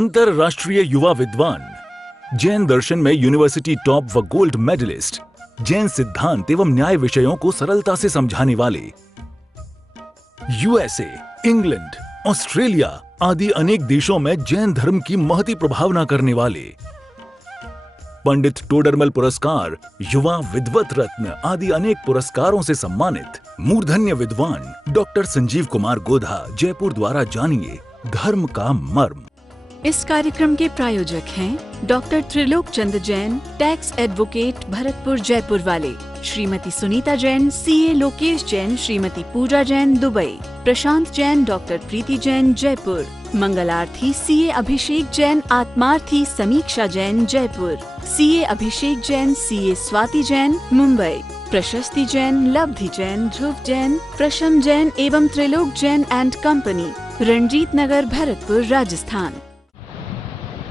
अंतरराष्ट्रीय युवा विद्वान, जैन दर्शन में यूनिवर्सिटी टॉप व गोल्ड मेडलिस्ट, जैन सिद्धांत एवं न्याय विषयों को सरलता से समझाने वाले, यूएसए, इंग्लैंड, ऑस्ट्रेलिया आदि अनेक देशों में जैन धर्म की महती प्रभावना करने वाले, पंडित टोडरमल पुरस्कार, युवा विद्वत रत्न आदि अनेक पुरस्कारों से सम्मानित मूर्धन्य विद्वान डॉक्टर संजीव कुमार गोधा जयपुर द्वारा जानिए धर्म का मर्म। इस कार्यक्रम के प्रायोजक हैं doctor Trilok Chand Jain, tax advocate, Bharatpur Jaipur वाले, श्रीमती सुनीता जैन, सीए लोकेश जैन, श्रीमती पूजा जैन, दुबई, प्रशांत जैन, डॉक्टर प्रीति जैन, जयपुर, मंगलार्थी सीए अभिषेक जैन, आत्मार्थी समीक्षा जैन, जयपुर, सीए अभिषेक जैन, सीए स्वाति जैन, मुंबई, प्रशस्ति जैन, लब्धि जैन, ध्रुव जैन, प्रशम जैन एवं त्रिलोक जैन एंड कंपनी, रणजीत नगर, भरतपुर, राजस्थान।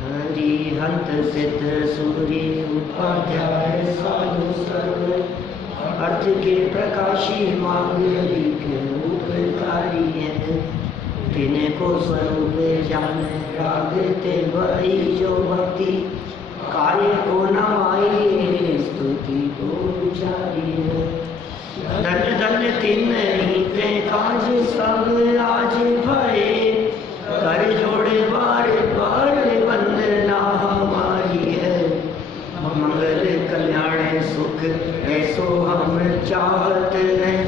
हरिहंत सिद्ध सूर्य उपाध्याय साधु सर्व अर्थ के प्रकाशी मांगलिक उपकारी है। तिनको स्वरूप जाने राग ते वही जो भक्ति कार्य को नमाई स्तुति को उचारी है। धन्य धन्य तिन ही ते काज सब आज भये कर जोड़े बार बार वंदना हमारी है। मंगल कल्याण सुख ऐसो हम चाहत हैं।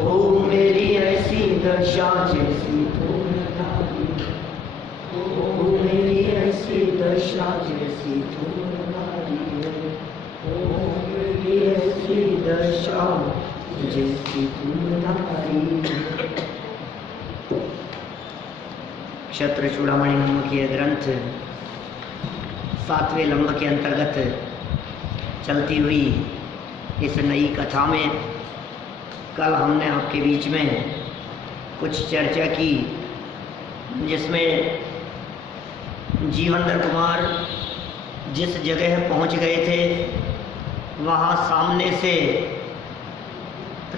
ओ मेरी ऐसी दशा जैसी तुमरी, ओ मेरी ऐसी दशा जैसी तुमरी है। ओ मेरी ऐसी दशा जैसी तुमरी है। क्षत्र चूड़ामणि नामक यह ग्रंथ 7वें लंब के अंतर्गत चलती हुई इस नई कथा में कल हमने आपके बीच में कुछ चर्चा की, जिसमें जीवनधर कुमार जिस जगह पहुंच गए थे वहां सामने से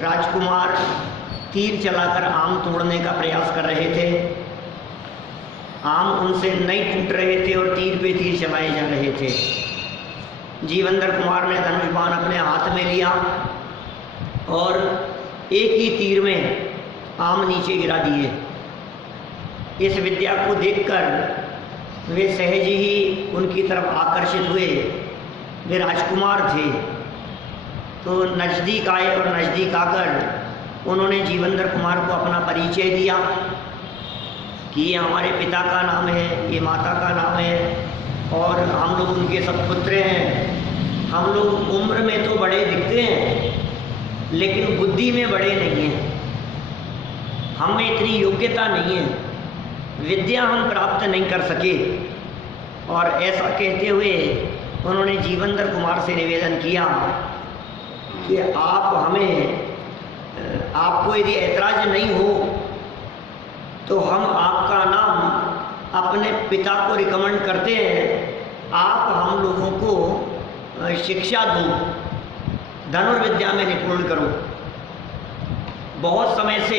राजकुमार तीर चलाकर आम तोड़ने का प्रयास कर रहे थे। आम उनसे नहीं टूट रहे थे और तीर पे तीर चलाए जा रहे थे। जीवनधर कुमार ने धनुष बाण अपने हाथ में लिया और एक ही तीर में आम नीचे गिरा दिए। इस विद्या को देखकर वे सहज ही उनकी तरफ आकर्षित हुए। वे राजकुमार थे तो नज़दीक आए और नज़दीक आकर उन्होंने जीवनधर कुमार को अपना परिचय दिया कि ये हमारे पिता का नाम है, ये माता का नाम है और हम लोग उनके सब पुत्र हैं। हम लोग उम्र में तो बड़े दिखते हैं लेकिन बुद्धि में बड़े नहीं हैं। हम में इतनी योग्यता नहीं है, विद्या हम प्राप्त नहीं कर सके। और ऐसा कहते हुए उन्होंने जीवनधर कुमार से निवेदन किया कि आप हमें, आपको यदि ऐतराज नहीं हो तो हम आपका नाम अपने पिता को रिकमेंड करते हैं। आप हम लोगों को शिक्षा दो, धनुर्विद्या में निपुण करो। बहुत समय से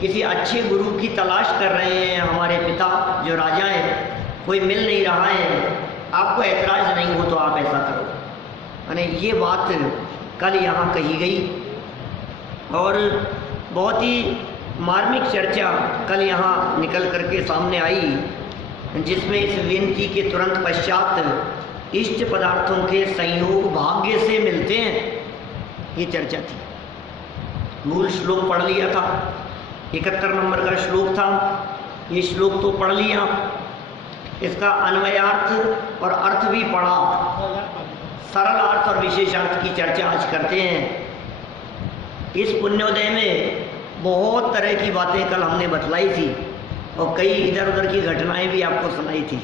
किसी अच्छे गुरु की तलाश कर रहे हैं हमारे पिता जो राजा हैं, कोई मिल नहीं रहा है। आपको ऐतराज नहीं हो तो आप ऐसा करो। यानी ये बात कल यहाँ कही गई और बहुत ही मार्मिक चर्चा कल यहाँ निकल करके सामने आई, जिसमें इस विनती के तुरंत पश्चात इष्ट पदार्थों के संयोग भाग्य से मिलते हैं, ये चर्चा थी। मूल श्लोक पढ़ लिया था, 71 नंबर का श्लोक था। ये श्लोक तो पढ़ लिया, इसका अन्वयार्थ और अर्थ भी पढ़ा। सरल अर्थ और विशेषार्थ की चर्चा आज करते हैं। इस पुण्योदय में बहुत तरह की बातें कल हमने बतलाई थी और कई इधर उधर की घटनाएं भी आपको सुनाई थी।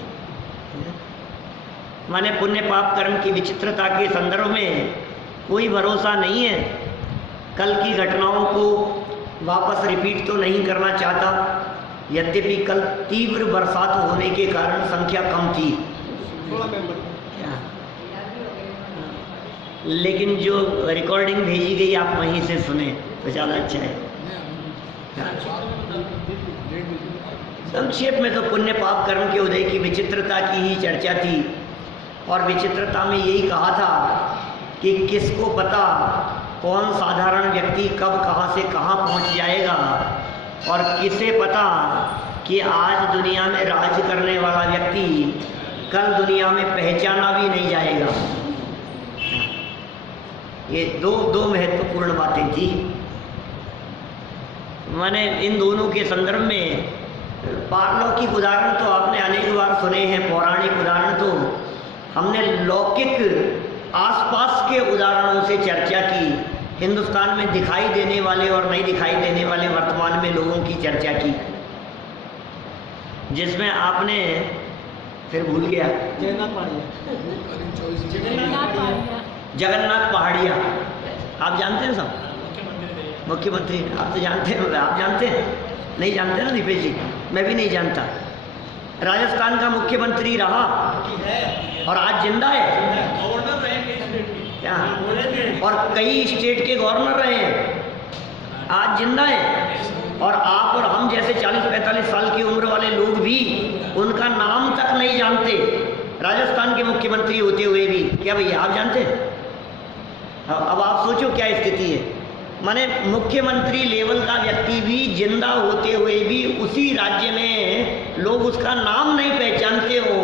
माने पुण्य पाप कर्म की विचित्रता के संदर्भ में कोई भरोसा नहीं है। कल की घटनाओं को वापस रिपीट तो नहीं करना चाहता, यद्यपि कल तीव्र बरसात होने के कारण संख्या कम थी, लेकिन जो रिकॉर्डिंग भेजी गई आप वहीं से सुने तो ज़्यादा अच्छा है। संक्षेप में तो पुण्य पाप कर्म के उदय की विचित्रता की ही चर्चा थी, और विचित्रता में यही कहा था कि किसको पता कौन साधारण व्यक्ति कब कहाँ से कहाँ पहुँच जाएगा, और किसे पता कि आज दुनिया में राज करने वाला व्यक्ति कल दुनिया में पहचाना भी नहीं जाएगा। ये दो महत्वपूर्ण बातें थी। मैंने इन दोनों के संदर्भ में पारलौकिक उदाहरण तो आपने अनेक बार सुने हैं, पौराणिक उदाहरण तो हमने लौकिक आसपास के उदाहरणों से चर्चा की, हिंदुस्तान में दिखाई देने वाले और नहीं दिखाई देने वाले वर्तमान में लोगों की चर्चा की, जिसमें आपने फिर भूल गया जगन्नाथ पहाड़िया, आप जानते हैं सब? मुख्यमंत्री आप तो जानते हैं, आप जानते हैं? नहीं जानते ना दीपेश जी, मैं भी नहीं जानता। राजस्थान का मुख्यमंत्री रहा और आज जिंदा है क्या? और कई स्टेट के गवर्नर रहे हैं, आज जिंदा है। और आप और हम जैसे 40-45 साल की उम्र वाले लोग भी उनका नाम तक नहीं जानते, राजस्थान के मुख्यमंत्री होते हुए भी। क्या भैया आप जानते हैं? अब आप सोचो क्या स्थिति है। माने मुख्यमंत्री लेवल का व्यक्ति भी जिंदा होते हुए भी उसी राज्य में लोग उसका नाम नहीं पहचानते हो,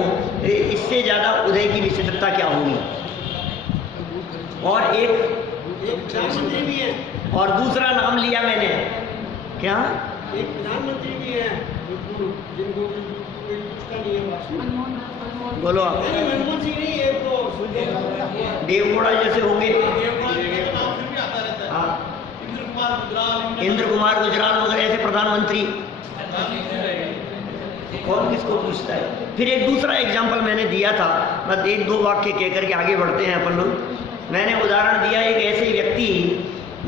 इससे ज़्यादा उदय की विचित्रता क्या होगी। और एक प्रधानमंत्री भी है, और दूसरा नाम लिया मैंने, क्या एक प्रधानमंत्री भी है जिनको बोलो आप? मनमोहन सिंह नहीं, देवगौड़ा जैसे होंगे, इंद्र कुमार गुजराल वगैरह ऐसे प्रधानमंत्री। कौन किसको पूछता है? फिर एक दूसरा एग्जाम्पल मैंने दिया था, बस एक दो वाक्य कह करके आगे बढ़ते हैं अपन लोग। मैंने उदाहरण दिया एक ऐसे व्यक्ति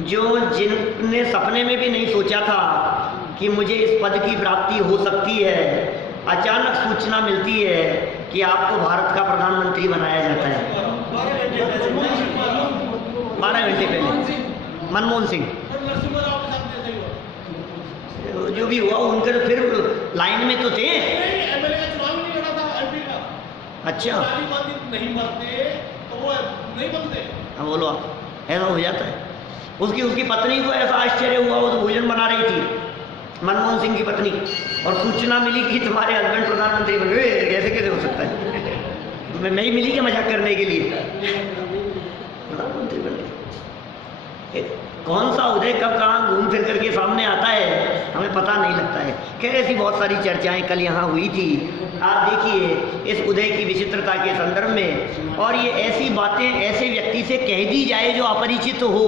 जो जिनने सपने में भी नहीं सोचा था कि मुझे इस पद की प्राप्ति हो सकती है, अचानक सूचना मिलती है कि आपको भारत का प्रधानमंत्री बनाया जाता है। 12 घंटे पहले मनमोहन सिंह जो भी हुआ, उनके तो फिर लाइन में तो थे। अच्छा नहीं बनते तो वो नहीं बनते। हाँ बोलो आप, ऐसा हो जाता है। उसकी पत्नी को ऐसा आश्चर्य हुआ, वो तो भोजन बना रही थी, मनमोहन सिंह की पत्नी, और सूचना मिली कि तुम्हारे हस्बैंड प्रधानमंत्री बन गए। कैसे कैसे हो सकता है? मैं ही मिली क्या मजाक करने के लिए? प्रधानमंत्री बन गए। कौन सा उदय कब कहाँ घूम फिर करके सामने आता है हमें पता नहीं लगता है। खैर ऐसी बहुत सारी चर्चाएं कल यहाँ हुई थी। आप देखिए इस उदय की विचित्रता के संदर्भ में, और ये ऐसी बातें ऐसे व्यक्ति से कह दी जाए जो अपरिचित हो,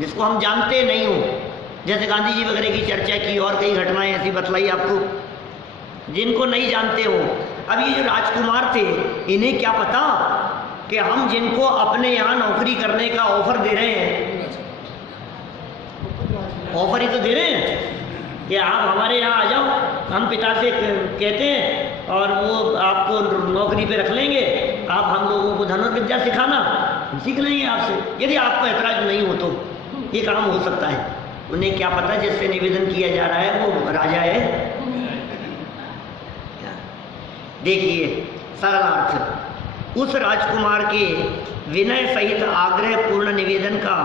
जिसको हम जानते नहीं हो, जैसे गांधी जी वगैरह की चर्चा की और कई घटनाएं ऐसी बतलाई आपको, जिनको नहीं जानते हो। अब ये जो राजकुमार थे, इन्हें क्या पता कि हम जिनको अपने यहाँ नौकरी करने का ऑफर दे रहे हैं, ऑफर ही तो दे रहे हैं कि आप हमारे यहाँ आ जाओ, हम पिता से कहते हैं और वो आपको नौकरी पे रख लेंगे, आप हम लोगों को धनुर्विद्या सिखाना, सीख लेंगे आपसे, यदि आपको ऐतराज नहीं हो तो ये काम हो सकता है। उन्हें क्या पता जिससे निवेदन किया जा रहा है वो राजा है। देखिए सरल अर्थ, उस राजकुमार के विनय सहित आग्रह पूर्ण निवेदन का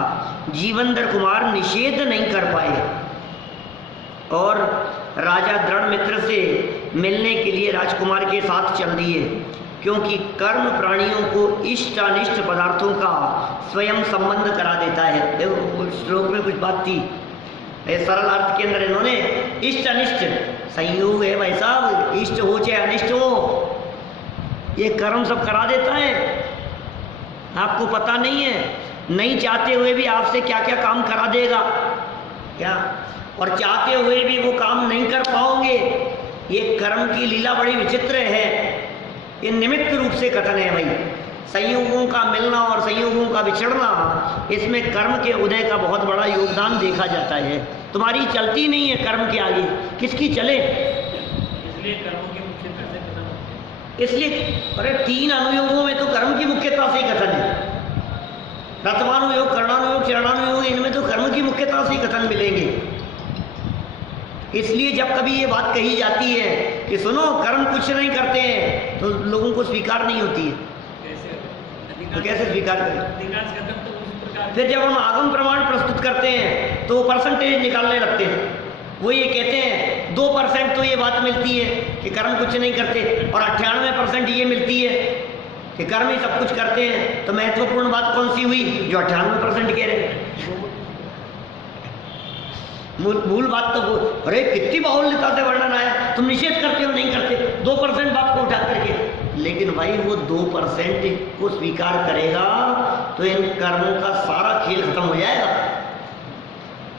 जीवनधर कुमार निषेध नहीं कर पाए और राजा दृढ़ मित्र से मिलने के लिए राजकुमार के साथ चल दिए, क्योंकि कर्म प्राणियों को इष्ट अनिष्ट पदार्थों का स्वयं संबंध करा देता है। देखो श्लोक में कुछ बात थी, सरल अर्थ के अंदर इन्होंने इष्ट अनिष्ट संयोग है भाई साहब, इष्ट हो चाहे अनिष्ट हो, ये कर्म सब करा देता है। आपको पता नहीं है, नहीं चाहते हुए भी आपसे क्या क्या काम करा देगा क्या, और चाहते हुए भी वो काम नहीं कर पाओगे। ये कर्म की लीला बड़ी विचित्र है। ये निमित्त रूप से कथन है भाई, संयोगों का मिलना और संयोगों का बिछड़ना, इसमें कर्म के उदय का बहुत बड़ा योगदान देखा जाता है। तुम्हारी चलती नहीं है कर्म के आगे, किसकी चले? इसलिए कर्मों की मुख्यता से कथन होते हैं। इसलिए अरे 3 अनुयोगों में तो कर्म की मुख्यता से ही कथन है। रतवानुयोग, कर्णानुयोग, चरणानुयोग, इनमें तो कर्म की मुख्यता से ही कथन मिलेंगे। इसलिए जब कभी ये बात कही जाती है कि सुनो कर्म कुछ नहीं करते हैं, तो लोगों को स्वीकार नहीं होती है। तो कैसे स्वीकार करें? अधिकांश कथन तो उस प्रकार फिर जब हम आगम प्रमाण प्रस्तुत करते हैं तो परसेंटेज निकालने लगते हैं। वो ये कहते हैं 2% तो ये बात मिलती है कि कर्म कुछ नहीं करते, और 98% ये मिलती है कि कर्म ही सब कुछ करते हैं। तो महत्वपूर्ण बात कौन सी हुई? जो 98% कह रहे हैं। मूल बात तो वो, अरे कितनी बाहुल्यता से वर्णन आया, तुम निषेध करते हो नहीं करते, 2% बात को उठा करके। लेकिन भाई वो 2% को स्वीकार करेगा तो इन कर्मों का सारा खेल खत्म हो जाएगा,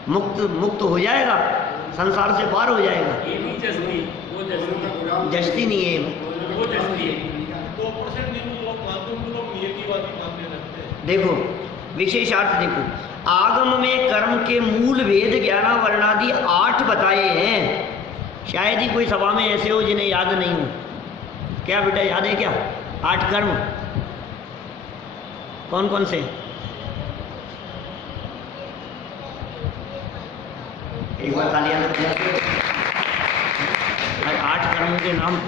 मुक्त हो जाएगा, संसार से पार हो जाएगा। ये भी जस्ती, वो जस्ती, जस्ती नहीं है वो जस्ती है। 2% जिनको लोग मानते हैं उनको लोग नियतिवादी मानने लगते हैं। देखो विशेषार्थ देखो, आगम में कर्म के मूल वेद ज्ञाना वर्णादि 8 बताए हैं। शायद ही कोई सभा में ऐसे हो जिन्हें याद नहीं हो। क्या बेटा याद है क्या? 8 कर्म कौन कौन से? एक बार तालियां बजाते। 8 कर्मों के नाम।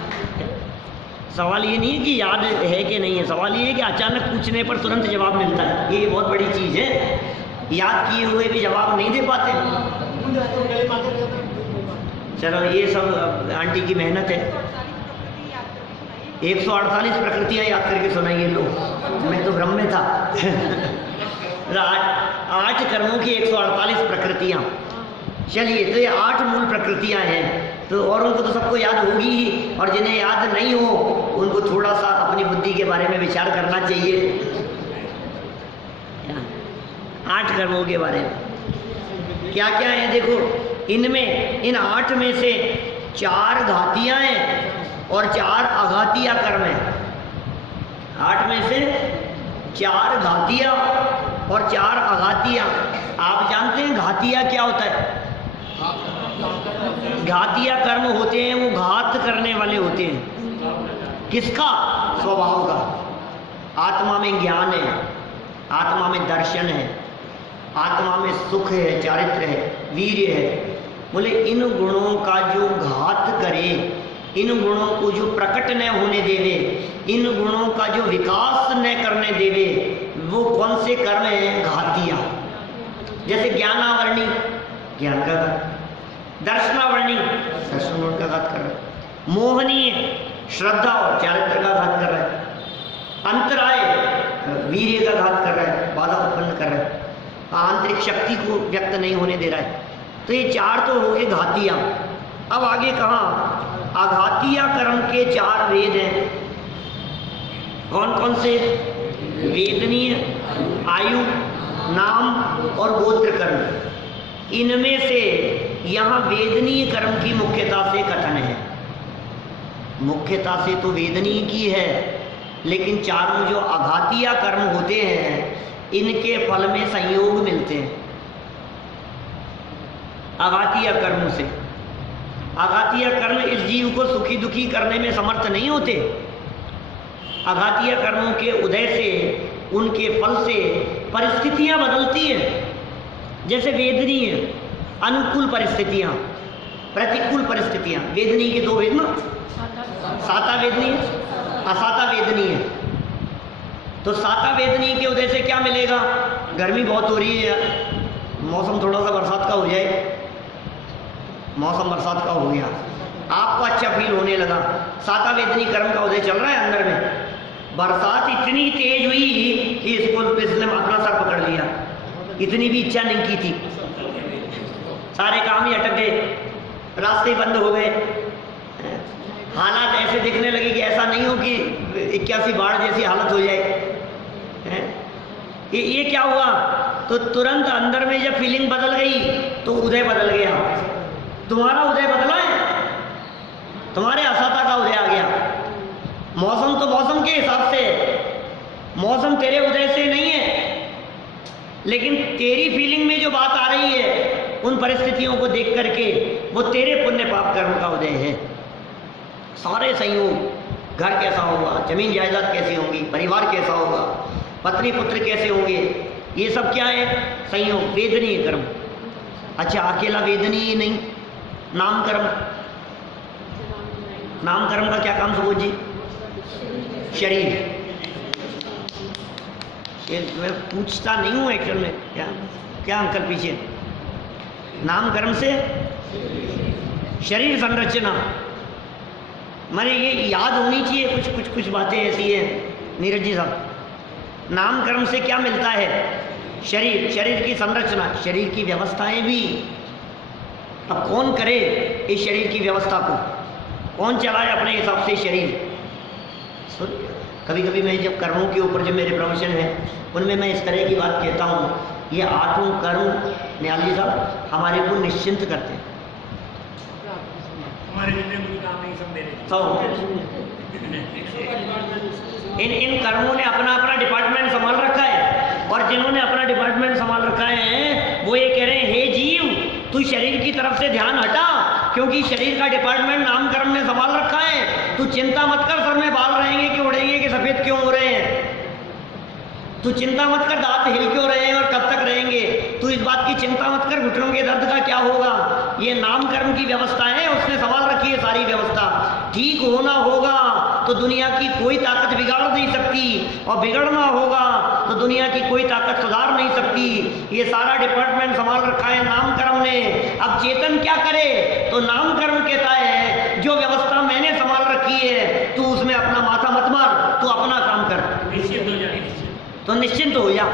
सवाल ये नहीं है कि याद है कि नहीं है, सवाल ये है कि अचानक पूछने पर तुरंत जवाब मिलता है। ये बहुत बड़ी चीज़ है। याद किए हुए भी जवाब नहीं दे पाते। चलो ये सब आंटी की मेहनत है। 148 प्रकृतियाँ याद करके सुनाइए लोग, मैं तो भ्रम में था। 8 कर्मों की 148 प्रकृतियाँ। चलिए, तो ये 8 मूल प्रकृतियाँ हैं, तो औरों को तो सबको याद होगी ही, और जिन्हें याद नहीं हो उनको थोड़ा सा अपनी बुद्धि के बारे में विचार करना चाहिए। 8 कर्मों के बारे में क्या क्या है देखो। इनमें इन 8 में से 4 घातियाँ हैं और 4 अघातिया कर्म हैं। 8 में से 4 घातिया और 4 अघातिया। आप जानते हैं घातिया क्या होता है? घातिया कर्म होते हैं वो घात करने वाले होते हैं। किसका? स्वभाव का। आत्मा में ज्ञान है, आत्मा में दर्शन है, आत्मा में सुख है, चारित्र है, वीर्य है। बोले इन गुणों का जो घात करे, इन गुणों को जो प्रकट न होने देवे, इन गुणों का जो विकास न करने देवे, वो कौन से कर्म हैं? घातिया। जैसे ज्ञानावरणी, ज्ञान का घात। दर्शनावरणी, दर्शन का घात कर रहा है। मोहनीय, श्रद्धा और चारित्र का घात कर रहा है। अंतराय, वीर्य का घात कर रहा है, बाधा उत्पन्न कर रहा है, आंतरिक शक्ति को व्यक्त नहीं होने दे रहा है। तो ये 4 तो हो गए घातिया। अब आगे कहाँ? अघातिया कर्म के 4 वेद हैं। कौन कौन से? वेदनीय, आयु, नाम और गोत्र कर्म। इनमें से यहाँ वेदनीय कर्म की मुख्यता से कथन है। मुख्यता से तो वेदनीय की है, लेकिन चारों जो अघातिया कर्म होते हैं इनके फल में संयोग मिलते हैं अघातिया कर्मों से। अघातिया कर्म इस जीव को सुखी दुखी करने में समर्थ नहीं होते। अघातिया कर्मों के उदय से, उनके फल से परिस्थितियां बदलती हैं। जैसे वेदनीय अनुकूल परिस्थितियां, प्रतिकूल परिस्थितियां। वेदनीय के 2 वेद ना, साता वेदनीय, असाता वेदनीय। तो साता वेदनीय के उदय से क्या मिलेगा? गर्मी बहुत हो रही है, मौसम थोड़ा सा बरसात का हो जाए, मौसम बरसात का हो गया, आपको अच्छा फील होने लगा। साता वेदनीय कर्म का उदय चल रहा है अंदर में। बरसात इतनी तेज हुई कि इसने अपना सर पकड़ लिया, इतनी भी इच्छा नहीं की थी, सारे काम ही अटक गए, रास्ते बंद हो गए, हालात ऐसे दिखने लगे कि ऐसा नहीं हो कि 81 बाढ़ जैसी हालत हो जाए। ये क्या हुआ? तो तुरंत अंदर में जब फीलिंग बदल गई तो उदय बदल गया। तुम्हारा उदय बदला है, तुम्हारे असाता का उदय आ गया। मौसम तो मौसम के हिसाब से, मौसम तेरे उदय से नहीं है, लेकिन तेरी फीलिंग में जो बात आ रही है उन परिस्थितियों को देख करके वो तेरे पुण्य पाप कर्म का उदय है। सारे संयोग, घर कैसा होगा, जमीन जायदाद कैसी होंगी, परिवार कैसा होगा, पत्नी पुत्र कैसे होंगे, ये सब क्या है? संयोग, वेदनीय कर्म। अच्छा, अकेला वेदनीय नहीं, नामकर्म, नामकर्म का क्या काम सुबोध जी? शरीर। ये मैं पूछता नहीं हूँ एक्चुअल में, क्या क्या अंकल पीछे? नामकर्म से शरीर संरचना, माने ये याद होनी चाहिए। कुछ बातें ऐसी हैं नीरज जी साहब। नामकर्म से क्या मिलता है? शरीर, शरीर की संरचना, शरीर की व्यवस्थाएं भी। अब कौन करे इस शरीर की व्यवस्था को? कौन चलाए अपने हिसाब से शरीर? कभी कभी मैं जब कर्मों के ऊपर जो मेरे प्रवचन है उनमें मैं इस तरह की बात कहता हूँ, ये 8 कर्म निहाल जी साहब हमारे को निश्चिंत करते हैं। हमारे जितने कोई काम नहीं सब मेरे। इन कर्मों ने अपना अपना डिपार्टमेंट संभाल रखा है, और जिन्होंने अपना डिपार्टमेंट संभाल रखा है वो ये कह रहे हैं, हे जीव तू शरीर की तरफ से ध्यान हटा, क्योंकि शरीर का डिपार्टमेंट नामकर्म ने संभाल रखा है। तू चिंता मत कर सर में बाल रहेंगे कि उड़ेंगे कि सफेद क्यों हो रहे हैं। तू चिंता मत कर दांत हिल क्यों रहे हैं और कब तक रहेंगे। तू इस बात की चिंता मत कर घुटनों के दर्द का क्या होगा। ये नामकर्म की व्यवस्था है, उसने संभाल रखी है सारी व्यवस्था। ठीक होना होगा तो दुनिया की कोई ताकत बिगाड़ नहीं सकती, और बिगड़ना होगा तो दुनिया की कोई ताकत सुधार नहीं सकती। ये सारा डिपार्टमेंट संभाल रखा है नामकर्म ने। अब चेतन क्या करे? तो नामकर्म कहता है जो व्यवस्था मैंने संभाल रखी है तू उसमें अपना माथा मत मार, तू अपना काम कर, निश्चिंत हो जाए। तो निश्चिंत हो जा।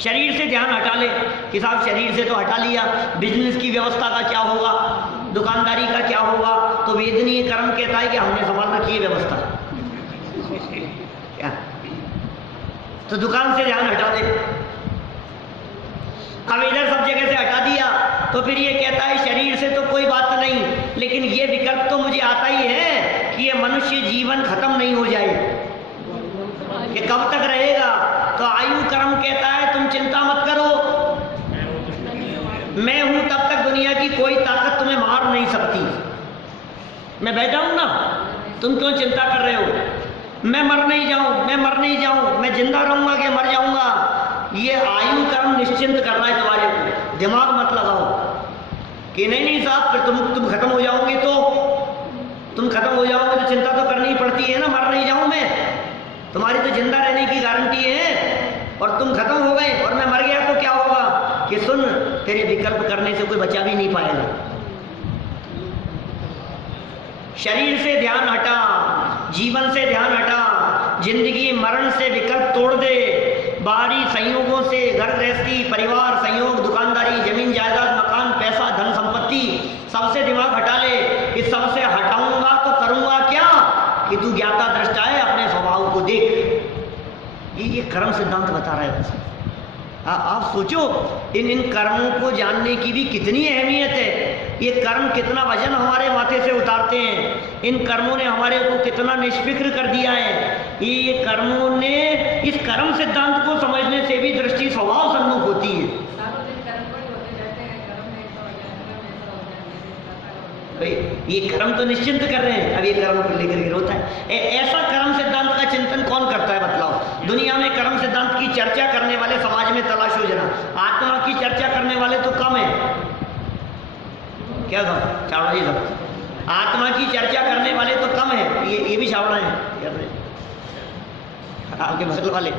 शरीर से ध्यान हटा ले कि साहब शरीर से तो हटा लिया, बिजनेस की व्यवस्था का क्या होगा, दुकानदारी का क्या होगा? तो वेदनीय कर्म कहता है कि हमने संभाल रखी है व्यवस्था। क्या? तो दुकान से ध्यान हटा दे। अब इधर सब जगह से हटा दिया तो फिर ये कहता है शरीर से तो कोई बात नहीं, लेकिन ये विकल्प तो मुझे आता ही है कि ये मनुष्य जीवन खत्म नहीं हो जाए। ये कब तक रहेगा? तो आयु कर्म कहता है तुम चिंता मत करो, मैं हूं तब तक दुनिया की कोई ताकत तुम्हें मार नहीं सकती। मैं बैठा हूं ना, तुम क्यों चिंता कर रहे हो? मैं मर नहीं जाऊं, मैं मर नहीं जाऊं, मैं जिंदा रहूंगा कि मर जाऊंगा। ये आयु कर्म निश्चिंत कर रहा है तुम्हारे को। दिमाग मत लगाओ कि नहीं नहीं साहब फिर तुम खत्म हो जाओगे, तो तुम खत्म हो जाओगे तो चिंता तो करनी पड़ती है ना। मर नहीं जाऊं मैं, तुम्हारी तो जिंदा रहने की गारंटी है, और तुम खत्म हो गए और मैं मर गया तो क्या होगा? कि सुन, तेरे विकल्प करने से कोई बचा भी नहीं पाएगा। शरीर से ध्यान हटा, जीवन से ध्यान हटा, जिंदगी मरण से विकल्प तोड़ दे। बाहरी संयोगों से घर गृहस्थी, परिवार, संयोग, दुकानदारी, जमीन जायदाद, मकान, पैसा, धन संपत्ति, सबसे दिमाग हटा ले। इस सबसे हटाऊंगा तो करूंगा क्या? कि तू ज्ञाता दृष्टा है, अपने स्वभाव को देख। ये कर्म सिद्धांत बता रहा है। आप सोचो इन कर्मों को जानने की भी कितनी अहमियत है। ये कर्म कितना वजन हमारे माथे से उतारते हैं। इन कर्मों ने हमारे को कितना निष्फिक्र कर दिया है। ये कर्मों ने, इस कर्म सिद्धांत को समझने से भी दृष्टि स्वभाव सन्मुख होती है। ये कर्म तो निश्चिंत कर रहे हैं, अब ये कर्म को लेकर के रोता है। ऐसा कर्म सिद्धांत का चिंतन कौन करता है बतलाओ? दुनिया में कर्म सिद्धांत की चर्चा करने वाले समाज में तलाशो जरा। आत्मा की चर्चा करने वाले तो कम है। क्या साहब चावड़ा जी साहब, आत्मा की चर्चा करने वाले तो कम है। ये भी चावड़ा है आपके मसल वाले।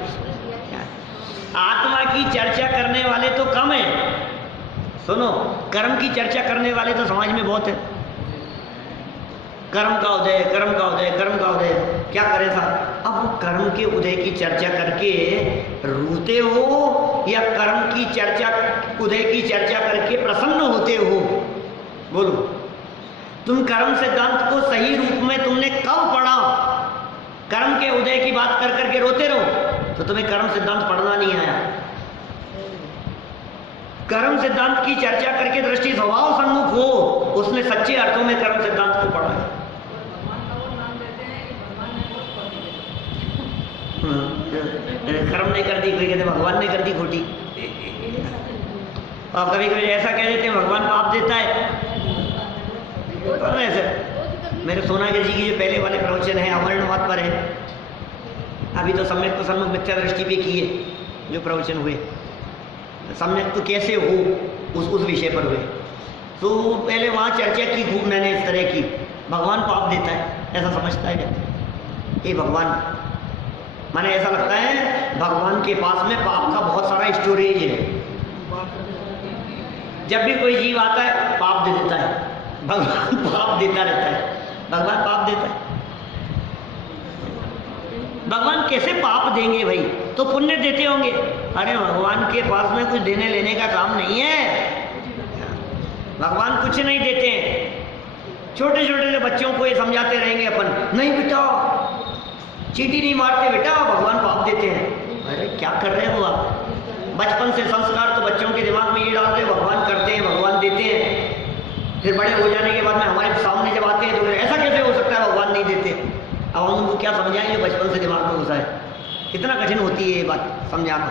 आत्मा की चर्चा करने वाले तो कम है। सुनो, कर्म की चर्चा करने वाले तो समाज में बहुत है। कर्म का उदय, कर्म का उदय, कर्म का उदय। क्या करें साहब? अब कर्म के उदय की चर्चा करके रोते हो या कर्म की चर्चा, उदय की चर्चा करके प्रसन्न होते हो? बोलो। तुम कर्म सिद्धांत को सही रूप में तुमने कब पढ़ा? कर्म के उदय की बात कर करके रोते रहो तो तुम्हें कर्म सिद्धांत पढ़ना नहीं आया। कर्म सिद्धांत की चर्चा करके दृष्टि स्वभाव सन्मुख हो, उसने सच्चे अर्थों में कर्म सिद्धांत को पढ़ा है। कर्म ने कर दी, कोई कहते भगवान ने कर दी खोटी, और कभी कभी ऐसा कह देते हैं भगवान पाप देता है। ऐसे मेरे सोनागिर जी की जो पहले वाले प्रवचन है अवर्णवाद पर है, अभी तो सम्यक तो सन्मुख मिथ्या दृष्टि पे किए जो प्रवचन हुए। सम्यक तो कैसे हो उस विषय पर हुए। तो पहले वहाँ चर्चा की खूब मैंने इस तरह की, भगवान पाप देता है, ऐसा समझता है कहते ये भगवान, माने ऐसा लगता है भगवान के पास में पाप का बहुत सारा स्टोरेज है। जब भी कोई जीव आता है पाप दे देता है, भगवान पाप देता रहता है, भगवान पाप देता है। भगवान कैसे पाप देंगे भाई, तो पुण्य देते होंगे। अरे भगवान के पास में कुछ देने लेने का काम नहीं है, भगवान कुछ नहीं देते हैं। छोटे छोटे बच्चों को ये समझाते रहेंगे अपन, नहीं बेटा चींटी नहीं मारते बेटा, भगवान पाप देते हैं। अरे क्या कर रहे हो आप? बचपन से संस्कार तो बच्चों के दिमाग में ये डालते हैं भगवान करते हैं, भगवान देते हैं। फिर बड़े हो जाने के बाद में हमारे सामने जब आते हैं तो ऐसा कैसे हो सकता है भगवान नहीं देते? अब हम उनको क्या समझाएं, ये बचपन से दिमाग में घुसा है। कितना कठिन होती है ये बात समझाना,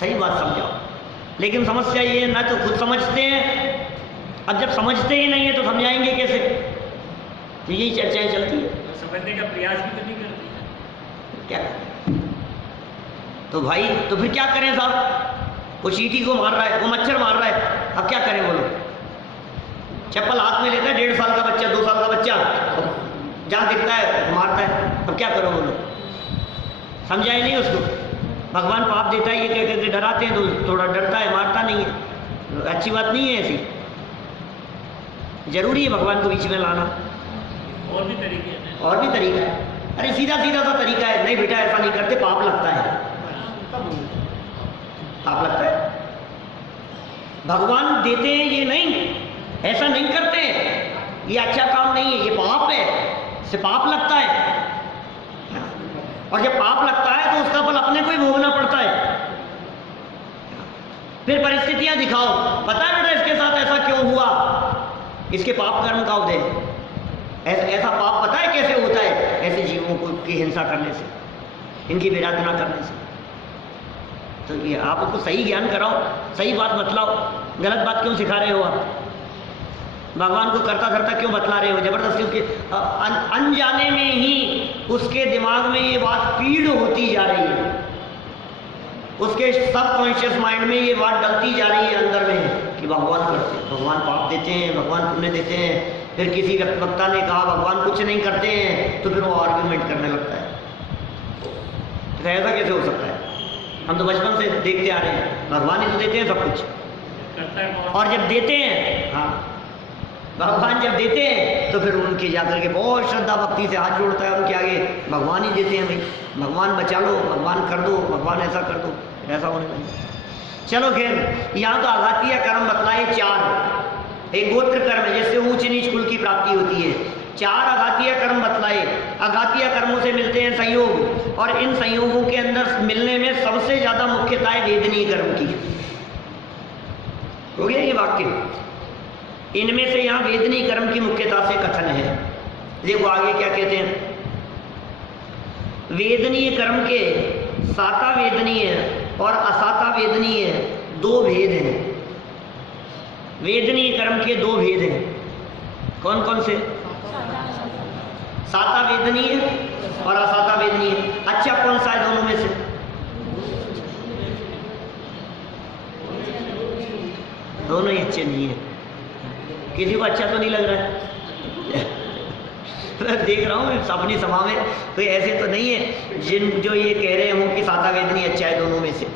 सही बात समझाओ। लेकिन समस्या ये है, ना तो खुद समझते हैं, अब जब समझते ही नहीं है तो समझाएंगे कैसे? तो यही चर्चाएं चलती है, समझने का प्रयास भी तो नहीं करती है। क्या तो भाई, तो फिर क्या करें साहब? वो चींटी को मार रहा है, वो मच्छर मार रहा है, अब क्या करें बोलो? चप्पल हाथ में लेता है 1.5 साल का बच्चा, 2 साल का बच्चा, जहाँ दिखता है मारता है, अब क्या करो बोलो? समझाए नहीं उसको, भगवान पाप देता है ये कह करके डराते हैं तो थोड़ा डरता है, मारता नहीं है। अच्छी बात नहीं है ऐसी, जरूरी है भगवान को बीच में लाना। और भी तरीके हैं, और भी तरीका है, अरे सीधा सीधा सा तरीका है, नहीं बेटा ऐसा नहीं करते, पाप लगता है, पाप लगता है। भगवान देते हैं ये नहीं, ऐसा नहीं करते, ये अच्छा काम नहीं है, ये पाप है, इससे पाप लगता है। और जब पाप लगता है तो उसका फल अपने को ही भोगना पड़ता है। फिर परिस्थितियां दिखाओ, पता है बेटा इसके साथ ऐसा क्यों हुआ, इसके पाप कर्म का उदय, ऐसा पाप पता है कैसे होता है? ऐसे जीवों को की हिंसा करने से, इनकी विराधना करने से। तो ये आप उसको सही ज्ञान कराओ, सही बात बतलाओ, गलत बात क्यों सिखा रहे हो आप? भगवान को करता करता क्यों बतला रहे हो जबरदस्ती? उसके अनजाने में ही उसके दिमाग में ये बात फीड होती जा रही है, उसके सबकॉन्शियस माइंड में ये बात डलती जा रही है अंदर में कि भगवान करते हैं, भगवान पाप देते हैं, भगवान पुण्य देते हैं। फिर किसी वक्ता ने कहा भगवान कुछ नहीं करते हैं, तो फिर वो आर्ग्यूमेंट करने लगता है। तो ऐसा कैसे हो सकता है? हम तो बचपन से देखते आ रहे हैं, भगवान ही तो देते हैं सब कुछ करता है कौन? और जब देते हैं, हाँ भगवान जब देते हैं तो फिर उनके जाकर के बहुत श्रद्धा भक्ति से हाथ जोड़ता है उनके आगे, भगवान ही देते हैं भाई, भगवान बचा लो, भगवान कर दो, भगवान ऐसा कर दो, ऐसा होने लगे। चलो खैर, यहाँ तो आघातीय कर्म बतलाए 4, एक गोत्र कर्म है जिससे ऊंच नीच कुल की प्राप्ति होती है। 4 आघातीय कर्म बतलाए। आघातीय कर्मों से मिलते हैं संयोग, और इन संयोगों के अंदर मिलने में सबसे ज्यादा मुख्यता है वेदनीय कर्म की। हो गया ये वाक्य, इनमें से यहाँ वेदनीय कर्म की मुख्यता से कथन है। देखो आगे क्या कहते हैं, वेदनीय कर्म के साता वेदनीय और असाता वेदनीय 2 भेद हैं। वेदनीय कर्म के 2 भेद हैं, कौन कौन से? साता वेदनीय और असाता वेदनीय। अच्छा कौन सा है दोनों में से? दोनों ही अच्छे नहीं है, किसी को अच्छा तो नहीं लग रहा है। मैं देख रहा हूँ अपनी सभा में कोई ऐसे तो नहीं है जिन जो ये कह रहे हों कि साता वेदनी अच्छा है दोनों में से।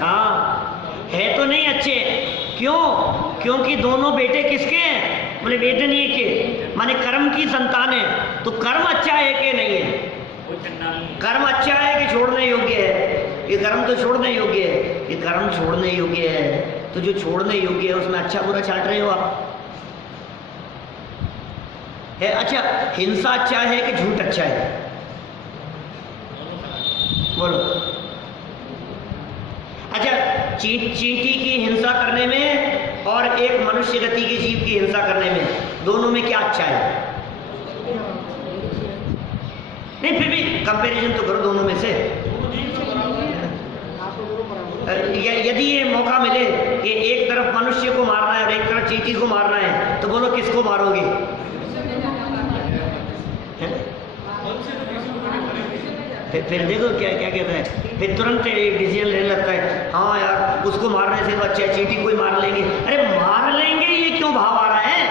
हाँ है तो नहीं अच्छे, क्यों? क्योंकि दोनों बेटे किसके हैं? बोले वेदनीय के, माने कर्म की संतान है। तो कर्म अच्छा है कि नहीं है? कर्म अच्छा है कि छोड़ने योग्य है? ये कर्म तो छोड़ने योग्य है, ये कर्म छोड़ने योग्य है। तो जो छोड़ने योग्य है उसमें अच्छा बुरा छाट रहे हो आप है। अच्छा हिंसा अच्छा है कि झूठ अच्छा है? बोलो। अच्छा चींटी की हिंसा करने में और एक मनुष्य गति के जीव की हिंसा करने में, दोनों में क्या अच्छा है? नहीं फिर भी कंपैरिजन तो करो दोनों में से। यदि ये मौका मिले कि एक तरफ मनुष्य को मारना है और एक तरफ चींटी को मारना है, तो बोलो किसको मारोगे? फिर देखो क्या क्या कहता है, फिर तुरंत डिसीजन लेने लगता है, हाँ यार उसको मारने से तो अच्छा है चींटी कोई मार लेंगे। अरे मार लेंगे ये क्यों भाव आ रहा है?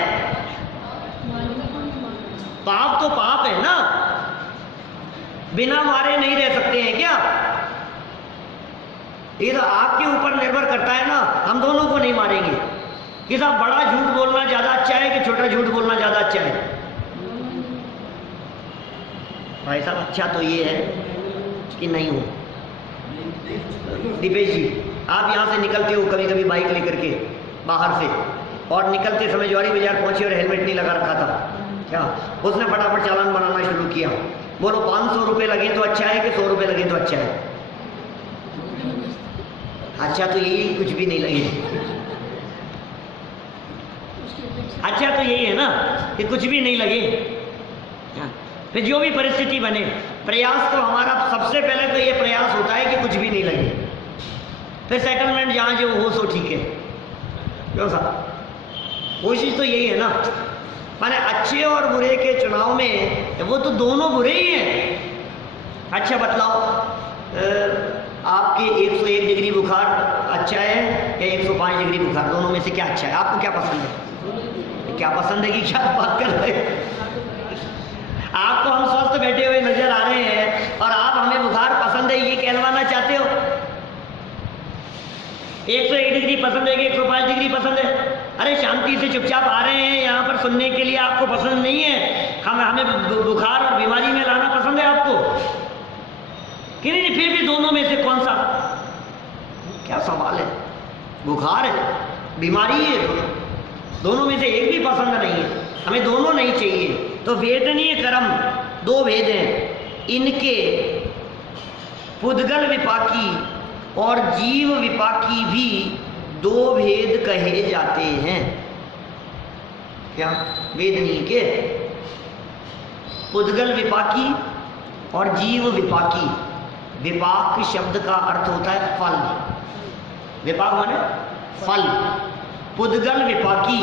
पाप तो पाप है ना, बिना मारे नहीं रह सकते हैं क्या? ये तो आपके ऊपर निर्भर करता है ना, हम दोनों को नहीं मारेंगे कि साहब बड़ा झूठ बोलना ज्यादा अच्छा है कि छोटा झूठ बोलना ज्यादा अच्छा है। भाई साहब अच्छा तो ये है कि नहीं हो। दीपेश जी, आप यहाँ से निकलते हो कभी कभी बाइक लेकर के बाहर से, और निकलते समय ज्वारी बाजार पहुंचे और हेलमेट नहीं लगा रखा था, क्या उसने फटाफट चालान बनाना शुरू किया। बोलो 500 रुपये लगे तो अच्छा है कि 100 रुपये लगे तो अच्छा है? अच्छा तो यही कुछ भी नहीं लगे। अच्छा तो यही है ना कि कुछ भी नहीं लगे। फिर जो भी परिस्थिति बने, प्रयास तो हमारा सबसे पहले तो ये प्रयास होता है कि कुछ भी नहीं लगे, फिर सेटलमेंट जहाँ जो हो सो ठीक है। क्यों साहब, कोशिश तो यही है ना। माने अच्छे और बुरे के चुनाव में वो तो दोनों बुरे ही हैं। अच्छा बतलाओ, आपके 101 डिग्री बुखार अच्छा है या 105 डिग्री बुखार? दोनों में से क्या अच्छा है? आपको क्या पसंद है? क्या पसंद है कि क्या बात कर रहे हैं? आपको हम स्वस्थ बैठे हुए नजर आ रहे हैं और आप हमें बुखार पसंद है ये कहलवाना चाहते हो? 101 डिग्री पसंद है कि 105 डिग्री पसंद है? अरे शांति से चुपचाप आ रहे हैं यहाँ पर सुनने के लिए, आपको पसंद नहीं है? हमें बुखार और बीमारी में लाना पसंद है आपको कि नहीं? फिर भी दोनों में से कौन सा? क्या सवाल है? बुखार है, बीमारी है, दोनों में से एक भी पसंद नहीं है, हमें दोनों नहीं चाहिए। तो वेदनीय कर्म दो भेद हैं, इनके पुद्गल विपाकी और जीव विपाकी भी दो भेद कहे जाते हैं। क्या? वेदनीय के पुद्गल विपाकी और जीव विपाकी। विपाक शब्द का अर्थ होता है फल, विपाक माने फल। पुद्गल विपाकी,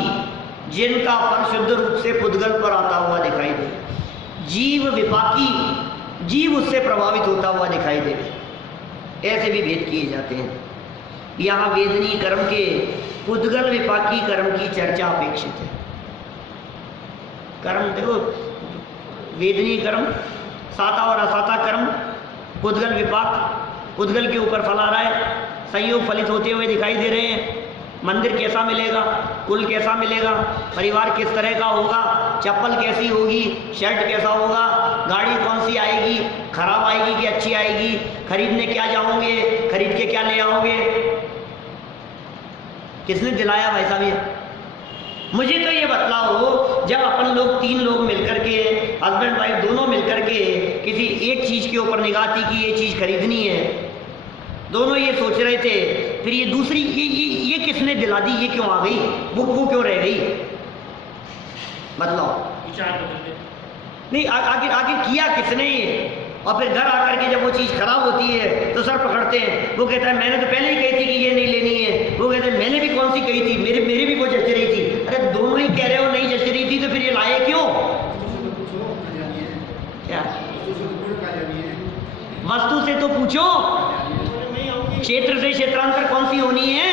जिनका फल शुद्ध रूप से पुद्गल पर आता हुआ दिखाई दे। जीव विपाकी, जीव उससे प्रभावित होता हुआ दिखाई दे। ऐसे भी भेद किए जाते हैं। यहाँ वेदनीय कर्म के पुद्गल विपाकी कर्म की चर्चा अपेक्षित है। कर्म देखो, वेदनीय कर्म, साता और असाता कर्म, पुद्गल विपाक, पुद्गल के ऊपर फल आ रहा है, संयोग फलित होते हुए दिखाई दे रहे हैं। मंदिर कैसा मिलेगा, कुल कैसा मिलेगा, परिवार किस तरह का होगा, चप्पल कैसी होगी, शर्ट कैसा होगा, गाड़ी कौन सी आएगी, खराब आएगी कि अच्छी आएगी, खरीदने क्या जाओगे, खरीद के क्या ले आओगे? किसने दिलाया भाई साहब ये? मुझे तो ये बतलाओ, जब अपन लोग 3 लोग मिलकर के, हस्बैंड वाइफ दोनों मिलकर के किसी एक चीज़ के ऊपर निगाह थी कि ये चीज़ खरीदनी है, दोनों ये सोच रहे थे, फिर ये दूसरी ये किसने दिला दी, ये क्यों आ गई, वो क्यों रह गई? बताओ। विचार बदलते नहीं, आखिर किया किसने ये? और फिर घर आकर के जब वो चीज़ खराब होती है तो सर पकड़ते हैं। वो कहता है मैंने तो पहले ही कही थी कि ये नहीं लेनी है, वो कहते हैं मैंने भी कौन सी कही थी, मेरी भी वो जच रही थी। अरे दोनों ही कह रहे हो नहीं जच रही थी, तो फिर ये लाए क्यों? क्या वस्तु से तो पूछो, क्षेत्र से क्षेत्रांतर कौन सी होनी है,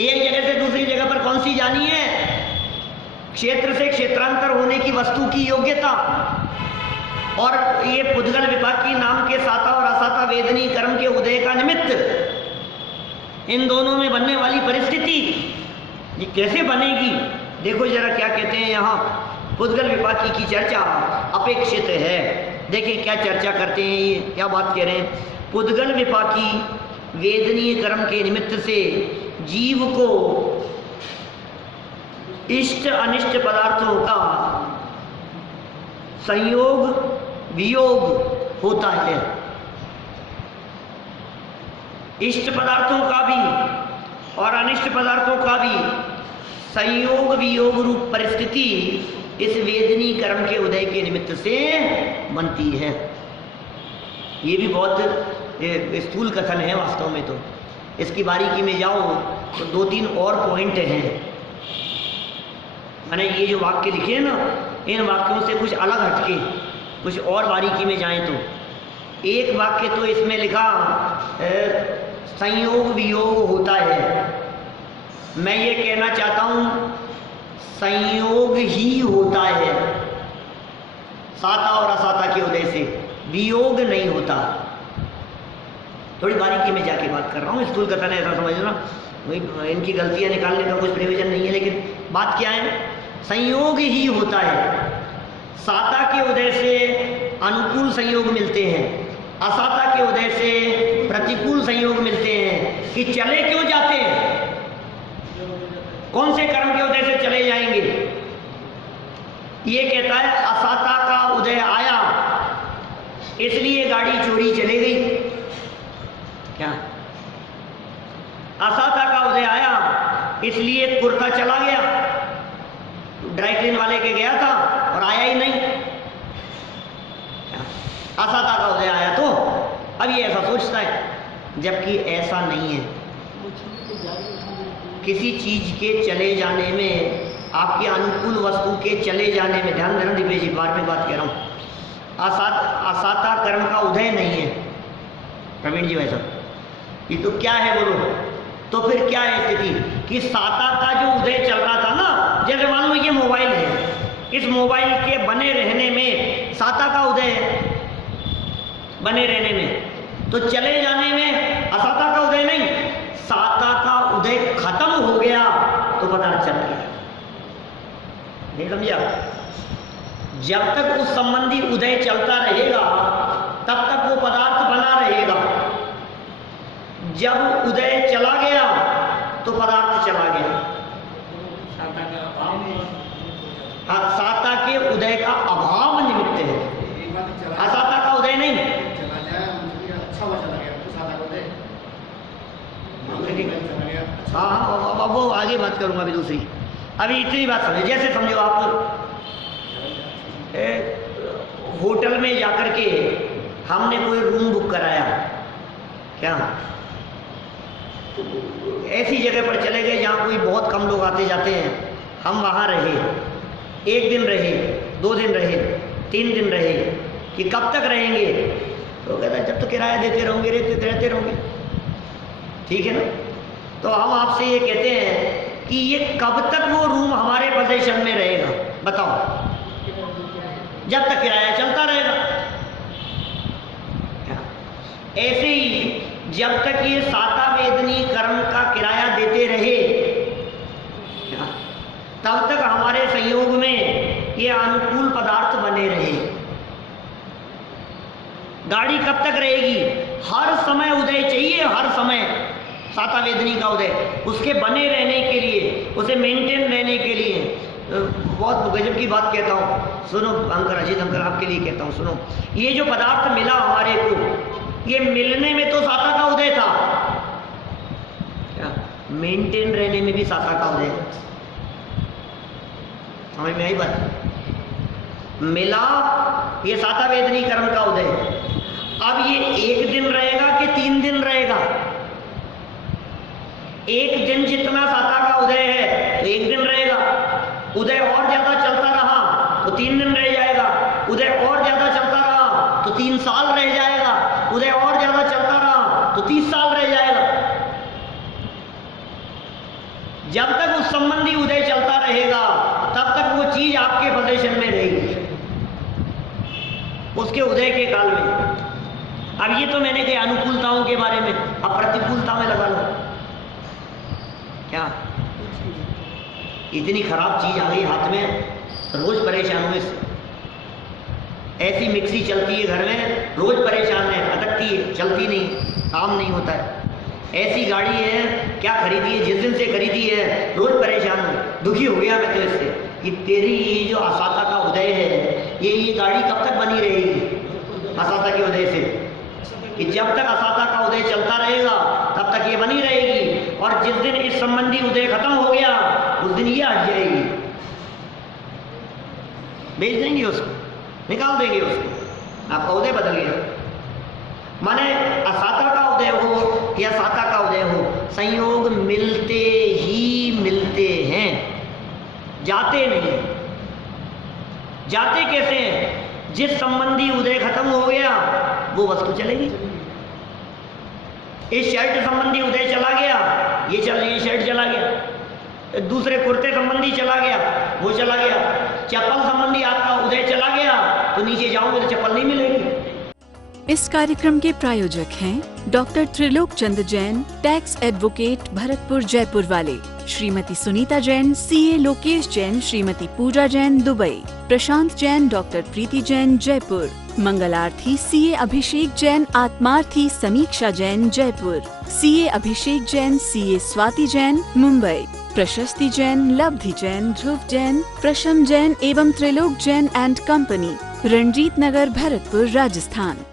एक जगह से दूसरी जगह पर कौन सी जानी है? क्षेत्र से क्षेत्रांतर होने की वस्तु की योग्यता और ये पुद्गल विपाकी नाम के साता और असाता वेदनीय कर्म के उदय का निमित्त, इन दोनों में बनने वाली परिस्थिति ये कैसे बनेगी? देखो जरा क्या कहते हैं यहाँ, पुद्गल विपाकी की चर्चा अपेक्षित है। देखिए क्या चर्चा करते हैं, ये क्या बात कह रहे हैं। पुद्गल विपाकी वेदनीय कर्म के निमित्त से जीव को इष्ट अनिष्ट पदार्थों का संयोग वियोग होता है। इष्ट पदार्थों का भी और अनिष्ट पदार्थों का भी संयोग वियोग रूप परिस्थिति इस वेदनीय कर्म के उदय के निमित्त से बनती है। ये भी बहुत स्थूल कथन है वास्तव में। तो इसकी बारीकी में जाओ तो 2-3 और पॉइंट हैं। मैंने ये जो वाक्य लिखे हैं ना, इन वाक्यों से कुछ अलग हटके कुछ और बारीकी में जाएं तो एक वाक्य तो इसमें लिखा संयोग वियोग होता है। मैं ये कहना चाहता हूँ संयोग ही होता है, साता और असाता के उदय से वियोग नहीं होता। थोड़ी बारीकी में जाके बात कर रहा हूँ, स्थूल कथन है ऐसा समझना, इनकी गलतियाँ निकालने का कुछ प्रयोजन नहीं है। लेकिन बात क्या है, संयोग ही होता है। साता के उदय से अनुकूल संयोग मिलते हैं, असाता के उदय से प्रतिकूल संयोग मिलते हैं। कि चले क्यों जाते हैं, कौन से कर्म के उदय से चले जाएंगे? ये कहता है असाता का उदय आया इसलिए गाड़ी चोरी चले गई। क्या? असाता का उदय आया इसलिए कुर्ता चला गया, ड्राई क्लीन वाले के गया था और आया ही नहीं। असाता का उदय आया तो अब ये ऐसा सोचता है, जबकि ऐसा नहीं है। किसी चीज के चले जाने में, आपके अनुकूल वस्तु के चले जाने में, ध्यान देना दिव्य जी, बार में बात कह रहा हूँ, असाता कर्म का उदय नहीं है। प्रवीण जी वैसा ये तो क्या है बोलो, तो फिर क्या है स्थिति कि साता का जो उदय चल रहा था ना, जैसे मान लो ये मोबाइल है, इस मोबाइल के बने रहने में साता का उदय है, बने रहने में, तो चले जाने में असाता का उदय नहीं, साता का उदय खत्म हो गया तो पदार्थ चल गया। नहीं समझा? जब तक उस संबंधी उदय चलता रहेगा तब तक वो पदार्थ बना रहेगा। जब उदय चला गया तो पदार्थ चला गया। हाँ, साता के उदय का अभाव निमित्त है, असाता का उदय नहीं। हाँ, अब वो आगे बात करूंगा अभी दूसरी। अभी इतनी बात समझो, जैसे समझो आप होटल में जाकर के हमने कोई रूम बुक कराया, क्या ऐसी जगह पर चले गए जहाँ कोई बहुत कम लोग आते जाते हैं, हम वहाँ रहे, 1 दिन रहे, 2 दिन रहे, 3 दिन रहे, कि कब तक रहेंगे? तो कहता है जब तक किराया देते रहोगे रहते रहोगे। ठीक है ना? तो हम आपसे ये कहते हैं कि ये कब तक वो रूम हमारे पोजीशन में रहेगा, बताओ? जब तक किराया चलता रहेगा। ऐसे ही जब तक ये साता वेदनी कर्म का किराया देते रहे तब तक हमारे संयोग में ये अनुकूल पदार्थ बने रहे। गाड़ी कब तक रहेगी? हर समय उदय चाहिए, हर समय साता वेदनी का उदय, उसके बने रहने के लिए, उसे मेंटेन रहने के लिए। बहुत गजब की बात कहता हूँ, सुनो अंकर, अजीत अंकर, आपके लिए कहता हूँ, सुनो। ये जो पदार्थ मिला हमारे को, ये मिलने में तो साता का उदय था, क्या मेंटेन रहने में भी साता का उदय? समझ में आई बात? मिला ये साता वेदनी कर्म का उदय। अब ये 1 दिन रहेगा कि 3 दिन रहेगा? 1 दिन जितना साता का उदय है तो 1 दिन रहेगा। उदय और ज्यादा चलता रहा तो 3 दिन रह जाएगा। उदय और ज्यादा चलता रहा तो 3 साल रह जाएगा। उदय और ज्यादा चलता रहा तो 30 साल रह जाएगा। जब तक उस संबंधी उदय चलता रहेगा तब तक वो चीज आपके पोजीशन में रहेगी, उसके उदय के काल में। अब ये तो मैंने कहा अनुकूलताओं के बारे में, अब प्रतिकूलता में लगा लो। क्या इतनी खराब चीज आ गई हाथ में, रोज परेशान हूँ इससे। ऐसी मिक्सी चलती है घर में, रोज परेशान है, अटकती है, चलती नहीं, काम नहीं होता है। ऐसी गाड़ी है, क्या खरीदी है, जिस दिन से खरीदी है रोज परेशान हूँ, दुखी हो गया मैं तो इससे कि तेरी ये जो असाता का उदय है, ये गाड़ी कब तक बनी रहेगी असाता के उदय से? कि जब तक असाता का उदय चलता रहेगा तब तक ये बनी रहेगी, और जिस दिन इस संबंधी उदय खत्म हो गया उस दिन ये हट जाएगी, बेच देंगे उसको, निकाल देंगे उसको, आपका उदय बदल गया। माने असाता का उदय हो या साता का उदय हो, संयोग मिलते ही मिलते हैं, जाते नहीं। जाते कैसे हैं? जिस संबंधी उदय खत्म हो गया वो वस्तु चलेगी। इस शर्ट संबंधी उदय चला गया, ये शर्ट चला गया। दूसरे कुर्ते संबंधी चला गया, वो चला गया। चप्पल संबंधी आपका उदय चला गया तो नीचे जाओगे तो चप्पल नहीं मिलेगी। इस कार्यक्रम के प्रायोजक हैं doctor Trilok Chand Jain, tax advocate, Bharatpur Jaipur वाले, श्रीमती सुनीता जैन, सीए लोकेश जैन, श्रीमती पूजा जैन, दुबई, प्रशांत जैन, डॉक्टर प्रीति जैन, जयपुर, मंगलार्थी सीए अभिषेक जैन, आत्मार्थी समीक्षा जैन, जयपुर, सीए अभिषेक जैन, सीए स्वाति जैन, मुंबई, प्रशस्ति जैन, लब्धि जैन, ध्रुव जैन, प्रशम जैन एवं Trilok Jain and company, Ranjit Nagar, Bharatpur, Rajasthan.